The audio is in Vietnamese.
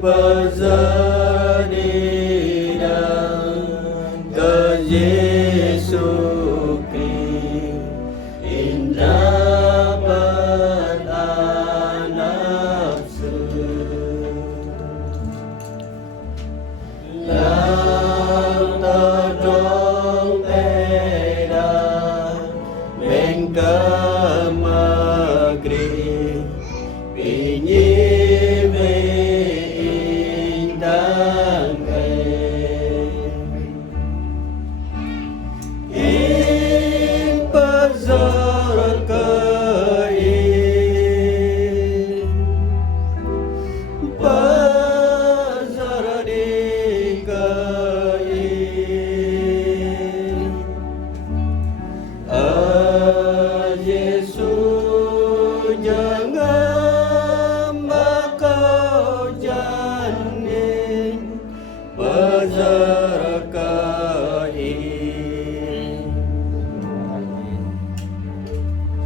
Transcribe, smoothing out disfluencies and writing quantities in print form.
perjalanan ke Yesus Kristus, indah nafsu. Lang tadong edan mengkamagri pinyiwe indang in pazar kain pazar di kain Yesus jangan makau janin pazar kain